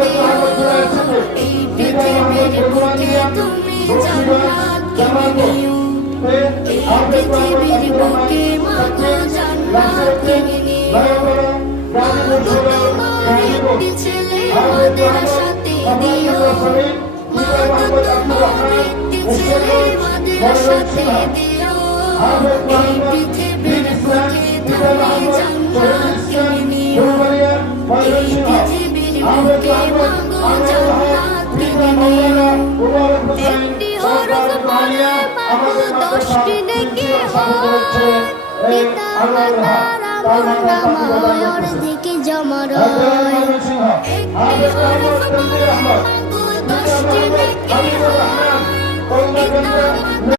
দিও। এই পৃথিবীর বুকে তুমি জান্নাত কিনে নিও। এই পৃথিবীর বুকে মাগো জান্নাত কিনে নিও। মাগো তোমার একটি ছেলে মাদ্রাসাতে দিও। মাগো তোমার একটি ছেলে মাদ্রাসাতে দিও। এই পৃথিবীর বুকে তুমি জান্নাত কিনে নিও। এই পৃথিবীর বুকে মাগো জান্নাত কিনে নিও। একটি হরফ পড়ে মাগো 10টি নেকি হয়। পিতা মাতার আমলনামায় অর্ধেক জমা রয়। একটি হরফ পড়ে মাগো 10টি নেকি হয়। পিতা মাতার